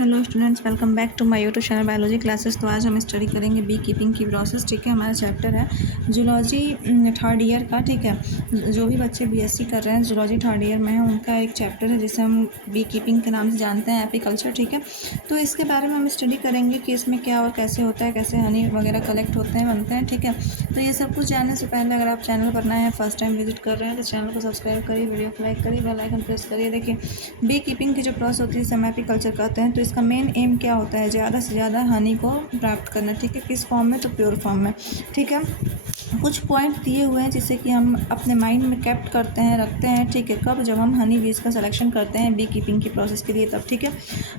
Hello students, welcome back to my YouTube channel biology classes. तो आज हम study करेंगे बी कीपिंग की प्रोसेस। ठीक है, हमारा चैप्टर है जूलॉजी थर्ड ईयर का। ठीक है, जो भी बच्चे बीएससी कर रहे हैं जूलॉजी थर्ड ईयर में है उनका एक चैप्टर है जिसे हम बी कीपिंग के नाम से जानते हैं, एपीकल्चर। ठीक है, तो इसके बारे में हम स्टडी करेंगे कि इसमें क्या और कैसे होता है, कैसे हनी वगैरह कलेक्ट होते हैं, बनते हैं। ठीक है, तो ये सब कुछ जानने से पहले अगर आप चैनल पर नए हैं, फर्स्ट टाइम विजिट कर रहे हैं तो चैनल को सब्सक्राइब करिए, वीडियो को लाइक करिए, बेल आइकन प्रेस करिए। देखिए, बी कीपिंग की जो प्रोसेस होती है इसे हम एपीकल्चर कहते हैं। तो इसका मेन एम क्या होता है? ज़्यादा से ज़्यादा हनी को प्राप्त करना। ठीक है, किस फॉर्म में? तो प्योर फॉर्म में। ठीक है, कुछ पॉइंट दिए हुए हैं जिससे कि हम अपने माइंड में कैप्ट करते हैं, रखते हैं। ठीक है, कब? जब हम हनी बीज का सिलेक्शन करते हैं बी कीपिंग की प्रोसेस के लिए, तब। ठीक है,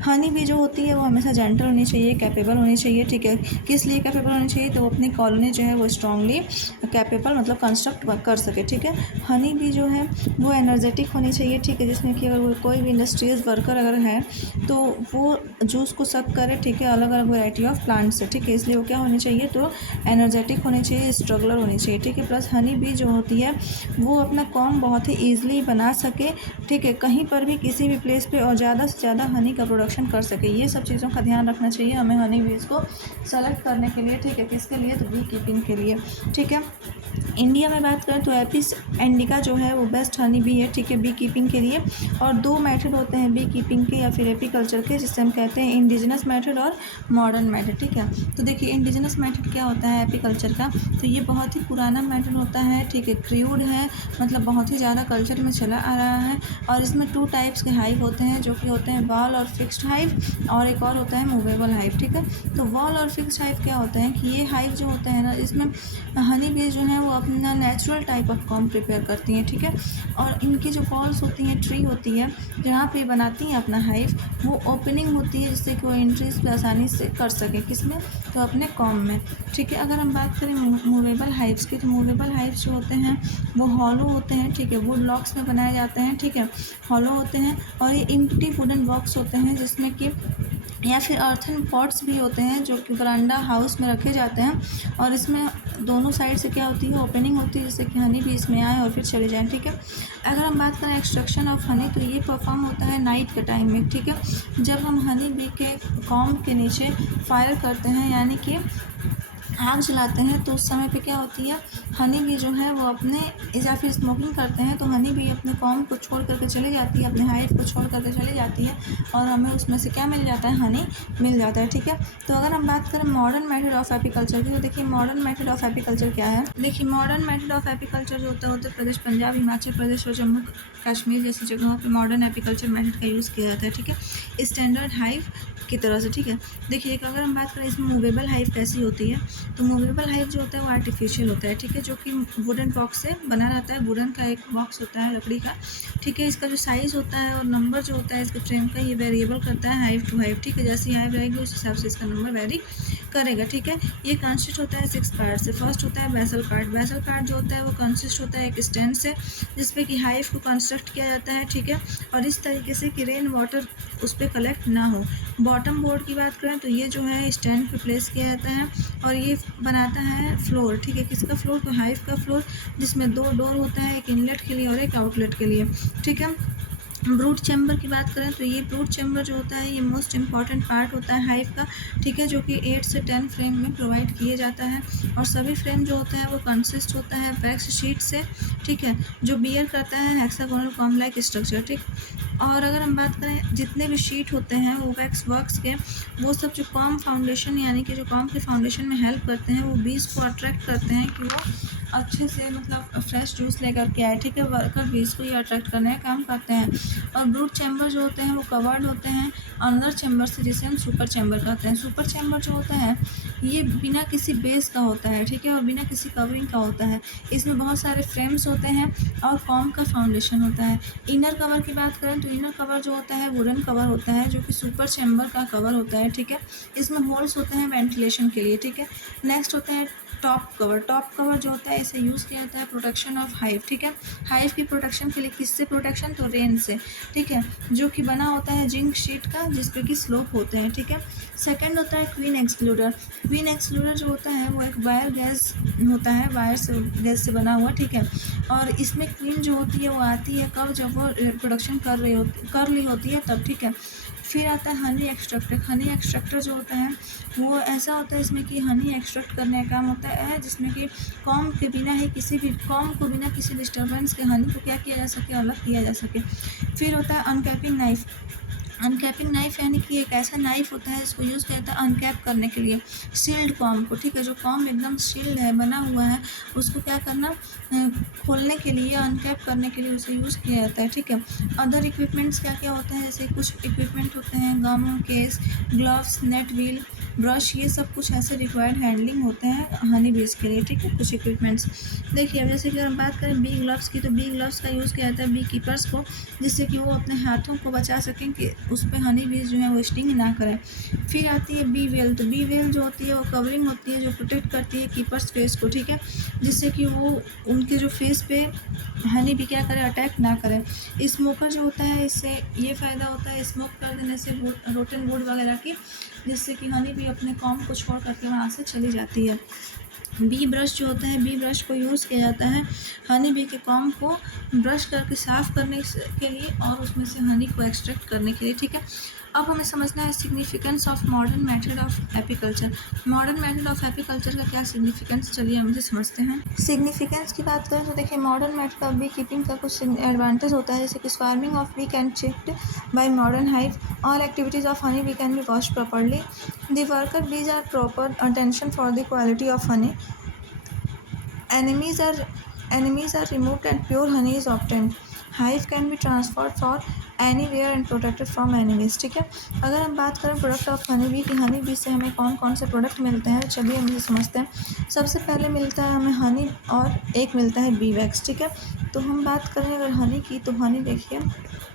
हनी बी जो होती है वो हमेशा जेंटल होनी चाहिए, कैपेबल होनी चाहिए। ठीक है, किस लिए कैपेबल होनी चाहिए? तो वो अपनी कॉलोनी जो है वो स्ट्रांगली कैपेबल मतलब कंस्ट्रक्ट कर सके। ठीक है, हनी बी जो है वो एनर्जेटिक होनी चाहिए। ठीक है, जिसमें कि अगर कोई भी इंडस्ट्रियल वर्कर अगर है तो वो जूस को सक करे। ठीक है, अलग अलग वैरायटी ऑफ प्लांट से। ठीक है, इसलिए वो क्या होनी चाहिए? तो एनर्जेटिक होनी चाहिए, स्ट्रगलर होनी चाहिए। ठीक है, प्लस हनी बी जो होती है वो अपना कॉम बहुत ही ईजिली बना सके। ठीक है, कहीं पर भी किसी भी प्लेस पे और ज़्यादा से ज़्यादा हनी का प्रोडक्शन कर सके। ये सब चीज़ों का ध्यान रखना चाहिए हमें हनी बीज को सेलेक्ट करने के लिए। ठीक है, किसके लिए? तो बी कीपिंग के लिए। ठीक है, इंडिया में बात करें तो एपिस इंडिका जो है वो बेस्ट हनी बी है। ठीक है, बी कीपिंग के लिए। और दो मेथड होते हैं बी कीपिंग के या फिर एपीकल्चर के, जिससे हम कहते हैं इंडिजिनस मेथड और मॉडर्न मेथड। ठीक है, तो देखिए इंडिजिनस मेथड क्या होता है एपीकल्चर का? तो ये बहुत ही पुराना मेथड होता है। ठीक है, क्रूड है, मतलब बहुत ही ज़्यादा कल्चर में चला आ रहा है। और इसमें 2 टाइप्स के हाइव होते हैं जो कि होते हैं वॉल और फिक्स्ड हाइव, और एक और होता है मूवेबल हाइव। ठीक है, तो वॉल और फिक्स्ड हाइव क्या होता है कि ये हाइव जो होता है ना, इसमें हनी बीज जो है वो अपना natural type of com prepare करती हैं। ठीक है, और इनकी जो वॉल्स होती हैं, ट्री होती है जहाँ पे बनाती हैं अपना हाइव, वो ओपनिंग होती है जिससे कि वो एंट्रीज आसानी से कर सके। किसमें? तो अपने कॉम में। ठीक है, अगर हम बात करें मूवेबल हाइव्स की, तो मूवेबल हाइव्स जो होते हैं वो हॉलो होते हैं। ठीक है, वुड लॉक्स में बनाए जाते हैं। ठीक है, हॉलो होते हैं। और ये एम्प्टी वुडन बॉक्स होते हैं जिसमें कि या फिर अर्थन पॉट्स भी होते हैं जो कि वरांडा हाउस में रखे जाते हैं। और इसमें दोनों साइड से क्या होती है? ओपनिंग होती है जिससे कि हनी भी इसमें आए और फिर चले जाएँ। ठीक है, अगर हम बात करें एक्सट्रैक्शन ऑफ हनी, तो ये परफॉर्म होता है नाइट के टाइम में। ठीक है, जब हम हनी बी के कॉम के नीचे फायर करते हैं यानी कि आग जलाते हैं, तो उस समय पे क्या होती है? हनी बी जो है वो अपने या फिर स्मोकिंग करते हैं तो हनी बी अपने कॉम को छोड़ करके चले जाती है, अपने हाइव को छोड़ करके चली जाती है, और हमें उसमें से क्या मिल जाता है? हनी मिल जाता है। ठीक है, तो अगर हम बात करें मॉडर्न मेथड ऑफ एपीकल्चर की, तो देखिए मॉडर्न मेथड ऑफ एपीकल्चर क्या है? देखिए, मॉडर्न मेथड ऑफ एपीकल्चर जो होता है उत्तर प्रदेश, पंजाब, हिमाचल प्रदेश और जम्मू कश्मीर जैसी जगहों पर मॉडर्न एपीकल्चर मेथड का यूज़ किया जाता है। ठीक है, स्टैंडर्ड हाइव की तरह से। ठीक है, देखिए अगर हम बात करें इसमें मूवेबल हाइव कैसी होती है, तो मूवेबल हाइव जो होता है वो आर्टिफिशियल होता है। ठीक है, जो कि वुडन बॉक्स से बना रहता है। वुडन का एक बॉक्स होता है लकड़ी का। ठीक है, इसका जो साइज़ होता है और नंबर जो होता है इसके फ्रेम का, ये वेरिएबल करता है हाइव टू हाइव। ठीक है, जैसी हाइव रहेगी उस हिसाब से इसका नंबर वेरी करेगा। ठीक है, ये कंसिस्ट होता है 6 पार्ट से। फर्स्ट होता है बेसल पार्ट। बेसल पार्ट जो होता है वो कंसिस्ट होता है एक स्टैंड से जिसपे कि हाइव को कंस्ट्रक्ट किया जाता है। ठीक है, और इस तरीके से कि रेन वाटर उस पर कलेक्ट ना हो। बॉटम बोर्ड की बात करें तो ये जो है स्टैंड पे प्लेस किया जाता है और ये बनाता है फ्लोर। ठीक है, किसका फ्लोर? तो हाइव का फ्लोर, जिसमें 2 डोर होता है, एक इनलेट के लिए और एक आउटलेट के लिए। ठीक है, ब्रूड चैम्बर की बात करें तो ये ब्रूड चैम्बर जो होता है ये मोस्ट इंपॉर्टेंट पार्ट होता है हाइव का। ठीक है, जो कि 8 से 10 फ्रेम में प्रोवाइड किए जाता है, और सभी फ्रेम जो होता है वो कंसिस्ट होता है वैक्स शीट से। ठीक है, जो बियर करता है हेक्सागोनल कॉम लाइक स्ट्रक्चर। ठीक, और अगर हम बात करें जितने भी शीट होते हैं वो वैक्स वर्क्स के, वो सब जो कॉम फाउंडेशन यानी कि जो कॉम के फाउंडेशन में हेल्प करते हैं, वो बीज को अट्रैक्ट करते हैं कि वो अच्छे से मतलब फ्रेश जूस लेकर के आए। ठीक है, वर्कर बीज को ये अट्रैक्ट करने का काम करते हैं। और ब्रूड चैम्बर जो होते हैं वो कवर्ड होते हैं अंदर चैम्बर से, जिसे हम सुपर चैम्बर कहते हैं। सुपर चैम्बर जो होता है ये बिना किसी बेस का होता है। ठीक है, और बिना किसी कवरिंग का होता है। इसमें बहुत सारे फ्रेम्स होते हैं और कॉम का फाउंडेशन होता है। इनर कवर की बात करें तो इनर कवर जो होता है वुडन कवर होता है जो कि सुपर चैम्बर का कवर होता है। ठीक है, इसमें होल्स होते हैं वेंटिलेशन के लिए। ठीक है, नेक्स्ट होता है टॉप कवर। टॉप कवर जो होता है इसे यूज़ किया जाता है प्रोटेक्शन ऑफ हाइव। ठीक है, हाइव की प्रोटेक्शन के लिए। किससे प्रोटेक्शन? तो रेन से। ठीक है, जो कि बना होता है जिंक शीट का जिस पे कि स्लोप होते हैं। ठीक है, सेकंड होता है क्वीन एक्सक्लूडर। क्वीन एक्सक्लूडर जो होता है वो एक वायर गैस होता है, वायर से गैस से बना हुआ। ठीक है, और इसमें क्वीन जो होती है वो आती है कब? जब वो प्रोडक्शन कर ली होती है तब। ठीक है, फिर आता है हनी एक्सट्रैक्टर। हनी एक्सट्रैक्टर जो होता है वो ऐसा होता है इसमें कि हनी एक्सट्रैक्ट करने का काम होता है, जिसमें कि कॉम्ब के बिना ही किसी भी कॉम्ब को बिना किसी डिस्टर्बेंस के हनी को क्या किया जा सके, अलग किया जा सके। फिर होता है अनकैपिंग नाइफ। अनकैपिंग नाइफ यानी कि एक ऐसा नाइफ होता है जिसको यूज़ किया जाता है अनकैप करने के लिए सील्ड कॉम्ब को, ठीक है। जो कॉम्ब एकदम सील्ड है, बना हुआ है, उसको क्या करना, खोलने के लिए, अनकैप करने के लिए उसे यूज़ किया जाता है, ठीक है। अदर इक्विपमेंट्स क्या क्या होते हैं, जैसे कुछ इक्विपमेंट होते हैं gum, case, gloves, net wheel, brush, ये सब कुछ ऐसे रिक्वायर्ड हैंडलिंग होते हैं हनी बीज के लिए, ठीक है। कुछ इक्विपमेंट्स देखिए, अब जैसे कि अगर हम बात करें बी ग्लव्स की, तो बी ग्लव्स का यूज़ किया जाता है बी कीपर्स को, जिससे कि वो अपने हाथों को बचा सकें कि उस पर हनी बीज जो है वो स्टिंग ना करें। फिर आती है बी वेल। तो बी वेल जो होती है वो कवरिंग होती है जो प्रोटेक्ट करती है कीपर्स फेस को, ठीक है, जिससे कि वो उनके जो फेस पे हनी भी क्या करे, अटैक ना करे। स्मोकर जो होता है, इससे ये फ़ायदा होता है स्मोक कर देने से रोटन वुड वगैरह की, जिससे कि हनी भी अपने कॉम्ब को छोड़ करके वहाँ से चली जाती है। बी ब्रश जो होता है, बी ब्रश को यूज़ किया जाता है हनी बी के कॉम्ब को ब्रश करके साफ़ करने के लिए और उसमें से हनी को एक्सट्रैक्ट करने के लिए, ठीक है। अब हमें समझना है significance of modern method of apiculture. Modern method of apiculture का क्या सिग्निफिकेंस, चलिए हम इसे समझते हैं। सिग्निफिकेंस की बात करें तो देखिए, modern method of bee keeping का कुछ एडवांटेज होता है, जैसे कि swarming of bee can checked by modern hive, all activities of honey bee can be watched properly, the worker bees are proper attention for the quality of honey, enemies are removed and pure honey is obtained, hive can be transferred for anywhere and protected from enemies, ठीक है। अगर हम बात करें product of honey B की, honey bee से हमें कौन कौन से प्रोडक्ट मिलते हैं, चलिए हम इसे समझते हैं। सबसे पहले मिलता है हमें हनी और एक मिलता है बी वैक्स, ठीक है। तो हम बात करें अगर हनी की, तो हनी देखिए,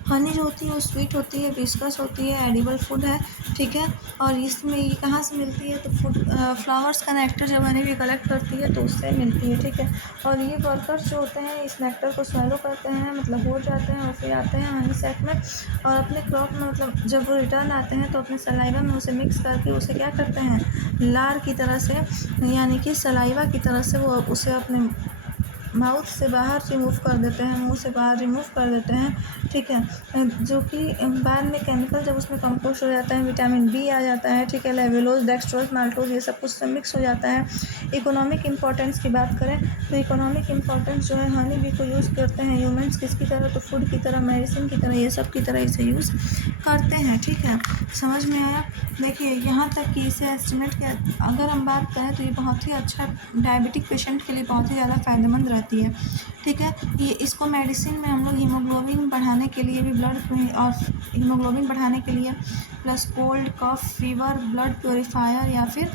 हनी जो होती है वो स्वीट होती है, विस्कस होती है, एडिबल फूड है, ठीक है। और इसमें ये कहाँ से मिलती है, तो फूड फ्लावर्स का नेक्टर जब हनी भी कलेक्ट करती है तो उससे मिलती है, ठीक है। और ये वर्कर्स जो होते हैं इस नेक्टर को स्वेलो करते हैं, मतलब हो जाते हैं, और फिर आते हैं हनी सेट में और अपने क्रॉप में, मतलब जब वो रिटर्न आते हैं तो अपने सलाइवा में उसे मिक्स करके उसे क्या करते हैं, लार की तरह से, यानी कि सलाइवा की तरह से वो उसे अपने माउथ से बाहर रिमूव कर देते हैं, मुंह से बाहर रिमूव कर देते हैं, ठीक है। जो कि बाद में केमिकल जब उसमें कंपोस्ट हो जाता है, विटामिन बी आ जाता है, ठीक है, लेवुलोज, डेक्सट्रोज, माल्टोज, ये सब कुछ से मिक्स हो जाता है। इकोनॉमिक इंपॉर्टेंस की बात करें तो इकोनॉमिक इंपॉर्टेंस जो है, हनी बी को यूज़ करते हैं ह्यूमन्स किसकी तरह, तो फूड की तरह, मेडिसिन की तरह, ये सब की तरह इसे यूज़ करते हैं, ठीक है। समझ में आया। देखिए यहाँ तक कि इसे एस्टिमेट के अगर हम बात करें तो ये बहुत ही अच्छा डायबिटिक पेशेंट के लिए बहुत ही ज़्यादा फ़ायदेमंद रहती है, ठीक है। ये इसको मेडिसिन में हम लोग हीमोग्लोबिन बढ़ाने के लिए भी, ब्लड में और हीमोग्लोबिन बढ़ाने के लिए, प्लस कोल्ड, कफ, फीवर, ब्लड प्योरीफायर या फिर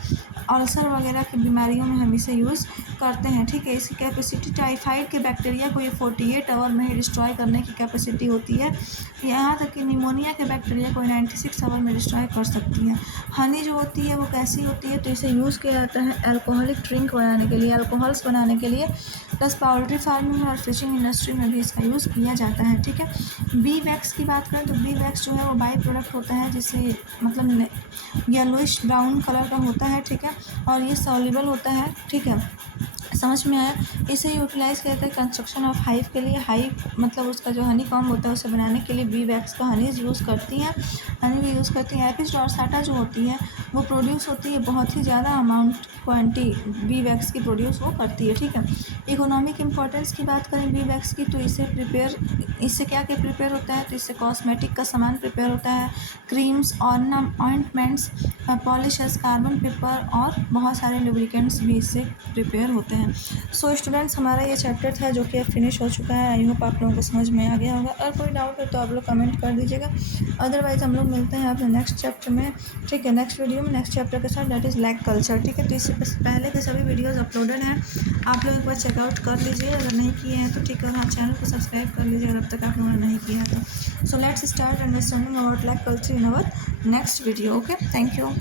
अल्सर वगैरह की बीमारियों में हम इसे यूज़ करते हैं, ठीक है। इसकी कैपेसिटी टाइफाइड के बैक्टीरिया को ये 48 आवर में ही डिस्ट्रॉय करने की कैपेसिटी होती है, यहाँ तक कि निमोनिया के बैक्टीरिया को 96 आवर में डिस्ट्रॉय कर सकती है। हनी जो होती है वो कैसी होती है, तो इसे यूज़ किया जाता है अल्कोहलिक ड्रिंक बनाने के लिए, अल्कोहल्स बनाने के लिए, प्लस पाउल्ट्री फार्मिंग और फिशिंग इंडस्ट्री में भी इसका यूज़ किया जाता है, ठीक है। बी वैक्स की बात करें तो बी वैक्स जो है वो बाई प्रोडक्ट होता है, जिससे मतलब येलोइश ब्राउन कलर का होता है, ठीक है, और ये सॉल्युबल होता है, ठीक है। समझ में आया। इसे यूटिलाइज़ किया जाता है कंस्ट्रक्शन ऑफ हाइव के लिए। हाइव मतलब उसका जो हनी कॉम्ब होता है उसे बनाने के लिए बी वैक्स का हनीज यूज़ करती हैं, हनी भी यूज़ करती हैं। एपिस डोर्साटा जो होती है वो प्रोड्यूस होती है, बहुत ही ज़्यादा अमाउंट क्वांटिटी बी वैक्स की प्रोड्यूस वो करती है, ठीक है। इकोनॉमिक इंपॉर्टेंस की बात करें बी वैक्स की, तो इससे क्या क्या प्रिपेयर होता है, तो इससे कॉस्मेटिक का सामान प्रिपेयर होता है, creams, ointments, polishes, carbon paper और बहुत सारे लुब्रिकेंट्स भी इससे प्रिपेयर होते हैं। सो स्टूडेंट्स, हमारा ये चैप्टर था जो कि अब फिनिश हो चुका है। आई होप आप लोगों को समझ में आ गया होगा। अगर कोई डाउट है तो आप लोग कमेंट कर दीजिएगा, अदरवाइज़ हम लोग मिलते हैं अपने नेक्स्ट चैप्टर में, ठीक है, नेक्स्ट वीडियो में, नेक्स्ट चैप्टर के साथ, दैट इज़ लैक कल्चर, ठीक है। तो इससे पहले के सभी वीडियोज़ अपलोडेड हैं, आप लोग एक बार चेकआउट कर लीजिए, अगर नहीं किए हैं तो, ठीक है। हाँ, चैनल को सब्सक्राइब कर लीजिए अगर अब तक आप लोगों ने नहीं किया है तो। So let's start understanding about lac culture in our next video, okay, thank you.